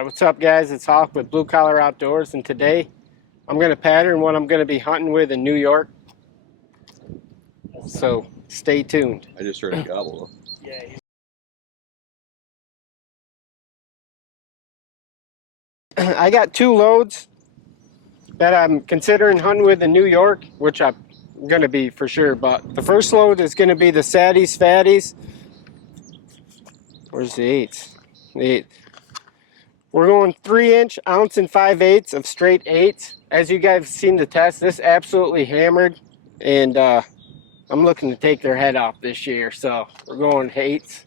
What's up, guys? It's Hawk with Blue Collar Outdoors, and today I'm going to pattern what I'm going to be hunting with in New York. So stay tuned. I just heard a gobble. Yeah. I got two loads that I'm considering hunting with in New York, which I'm going to be for sure. But the first load is going to be the satties, fatties. Where's the eights? The eight. We're going 3-inch, ounce and 5/8 of straight eights. As you guys have seen the test, this absolutely hammered, and I'm looking to take their head off this year, so we're going eights.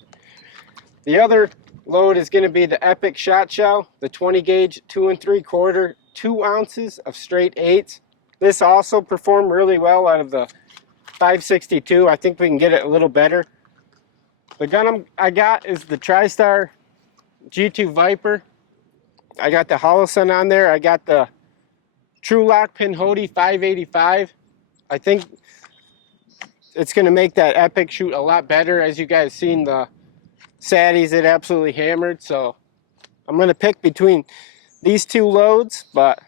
The other load is going to be the Epic Shot Shell, the 20 gauge 2 3/4, 2 ounces of straight eights. This also performed really well out of the 562. I think we can get it a little better. The gun I got is the TriStar G2 Viper. I got the Holosun on there. I got the trulock pinhoti 585. I think it's going to make that Epic shoot a lot better. As you guys seen, the satties, it absolutely hammered. So I'm going to pick between these two loads, but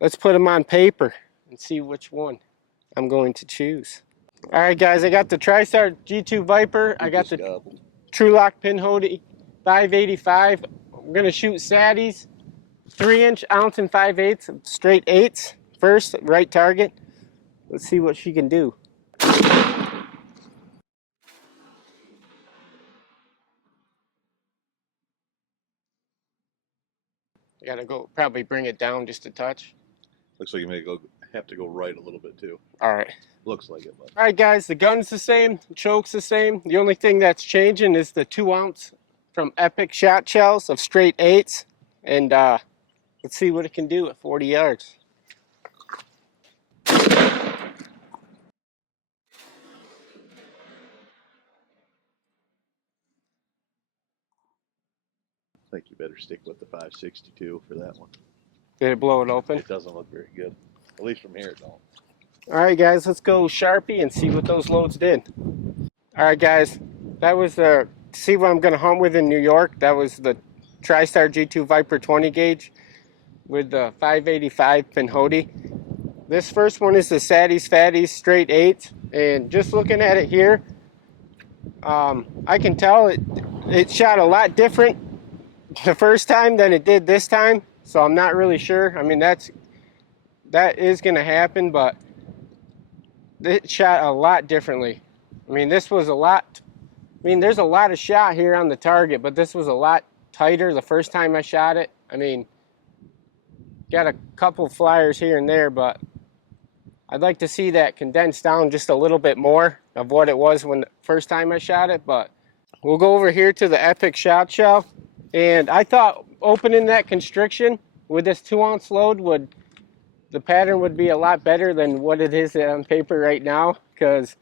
let's put them on paper and see which one I'm going to choose. All right, guys, I got the TriStar G2 Viper. I got the trulock pinhoti 585. I'm going to shoot satties, 3-inch, ounce and 5/8 of straight eights. First, right target. Let's see what she can do. I gotta go, probably bring it down just a touch. Looks like you may have to go right a little bit too. All right. Looks like it. But. All right, guys, the gun's the same, the choke's the same. The only thing that's changing is the 2 ounce from Epic Shot Shells of straight eights. And let's see what it can do at 40 yards. I think you better stick with the 562 for that one. Did it blow it open? It doesn't look very good. At least from here it don't. All right, guys, let's go Sharpie and see what those loads did. All right, guys, that was see what I'm going to hunt with in New York. That was the TriStar G2 Viper 20 gauge with the 585 pinhoti. This first one is the satties, fatties, straight eights. And just looking at it here, I can tell it shot a lot different the first time than it did this time. So I'm not really sure. I mean, that is going to happen, but it shot a lot differently. I mean, this was a lot. I mean, there's a lot of shot here on the target, but this was a lot tighter the first time I shot it. I mean, got a couple flyers here and there, but I'd like to see that condensed down just a little bit more of what it was when the first time I shot it. But we'll go over here to the Epic Shot Shell, and I thought opening that constriction with this 2 ounce load the pattern would be a lot better than what it is on paper right now, because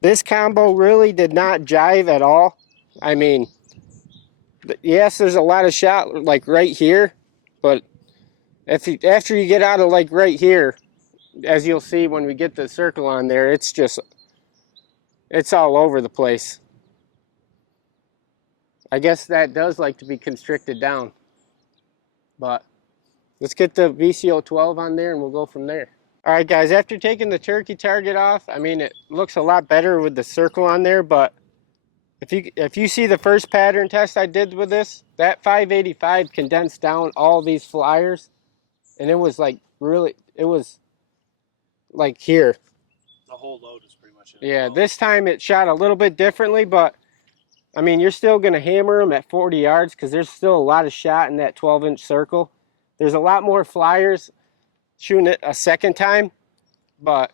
this combo really did not jive at all. I mean, yes, there's a lot of shot like right here, but after you get out of like right here, as you'll see when we get the circle on there, it's all over the place. I guess that does like to be constricted down, but let's get the VCO 12 on there and we'll go from there. All right, guys, after taking the turkey target off, I mean, it looks a lot better with the circle on there, but if you see the first pattern test I did with this, that 585 condensed down all these flyers, and it was like really, it was like here. The whole load is pretty much it. Yeah, this time it shot a little bit differently, but I mean, you're still going to hammer them at 40 yards because there's still a lot of shot in that 12-inch circle. There's a lot more flyers shooting it a second time, but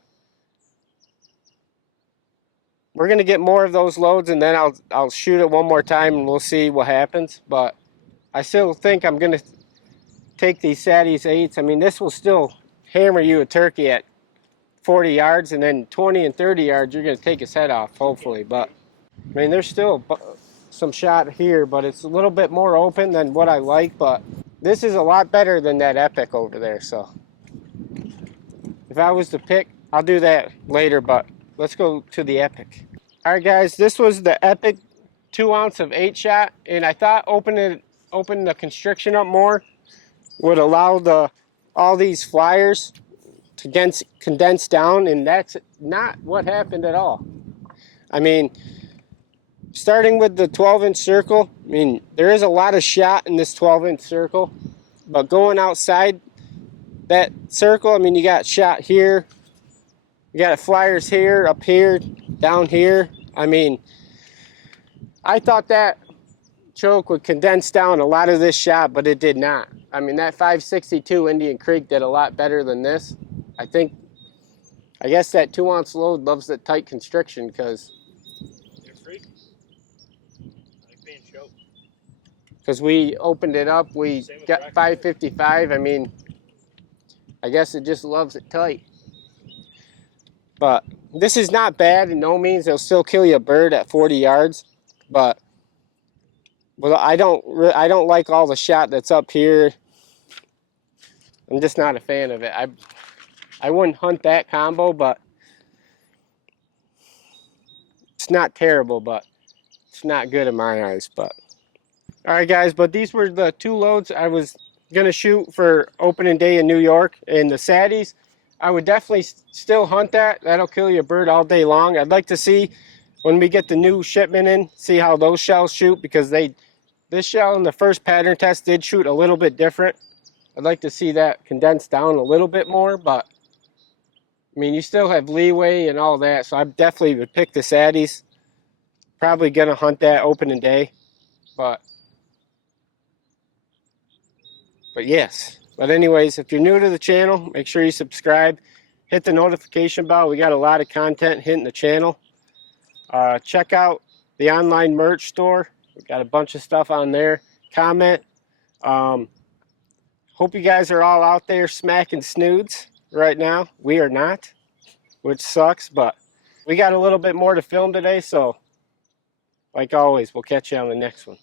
we're going to get more of those loads, and then I'll shoot it one more time and we'll see what happens. But I still think I'm going to take these satties eights. I mean, this will still hammer you a turkey at 40 yards, and then 20 and 30 yards you're going to take his head off, hopefully. But I mean, there's still some shot here, but it's a little bit more open than what I like. But this is a lot better than that Epic over there. So if I was to pick, I'll do that later, but let's go to the Epic. All right, guys, this was the Epic 2 ounce of 8 shot, and I thought opening it open the constriction up more would allow all these flyers to condense down, and that's not what happened at all. I mean, starting with the 12-inch circle, I mean, there is a lot of shot in this 12-inch circle, but going outside that circle, I mean, you got shot here, you got flyers here, up here, down here. I mean, I thought that choke would condense down a lot of this shot, but it did not. I mean, that 562 Indian Creek did a lot better than this. I guess that 2-ounce load loves the tight constriction because we opened it up, we got 555. I mean, I guess it just loves it tight. But this is not bad in no means. It'll still kill you a bird at 40 yards, but I don't like all the shot that's up here. I'm just not a fan of it. I wouldn't hunt that combo, but it's not terrible, but it's not good in my eyes. But all right, guys, but these were the 2 loads I was gonna shoot for opening day in New York. And the satties, I would definitely still hunt that. That'll kill you a bird all day long. I'd like to see when we get the new shipment in, see how those shells shoot, because this shell in the first pattern test did shoot a little bit different. I'd like to see that condense down a little bit more, but I mean, you still have leeway and all that, so I definitely would pick the satties. Probably gonna hunt that opening day, but yes. But anyways, if you're new to the channel, make sure you subscribe, hit the notification bell. We got a lot of content hitting the channel. Check out the online merch store. We got a bunch of stuff on there. Comment. Hope you guys are all out there smacking snoods right now. We are not, which sucks, but we got a little bit more to film today, so like always, we'll catch you on the next one.